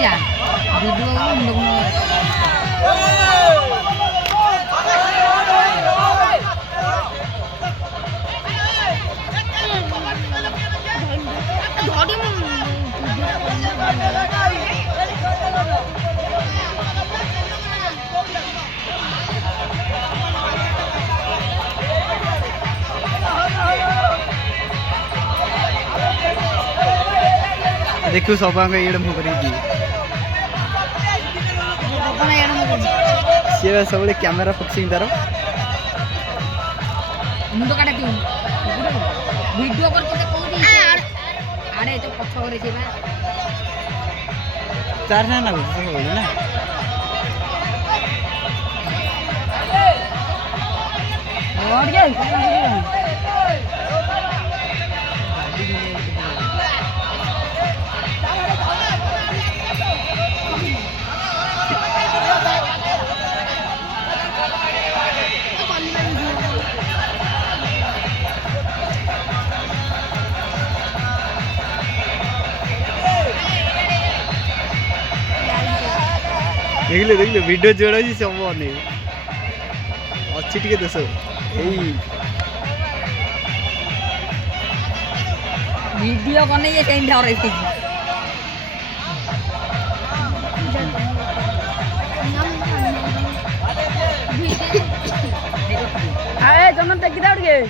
जा वीडियो मुंड देखो सबांग ये मुँह करी सी सब कैमेरा पक्षी तार मुंड काटे तू वीडियो करते आड़े तो पक्ष करे चार ना ना और ये देख ले वीडियो जोड़ा सब नहीं अच्छी टे देश वीडियो को नहीं ये कहीं डर रही थी अरे जमन तक किधर गए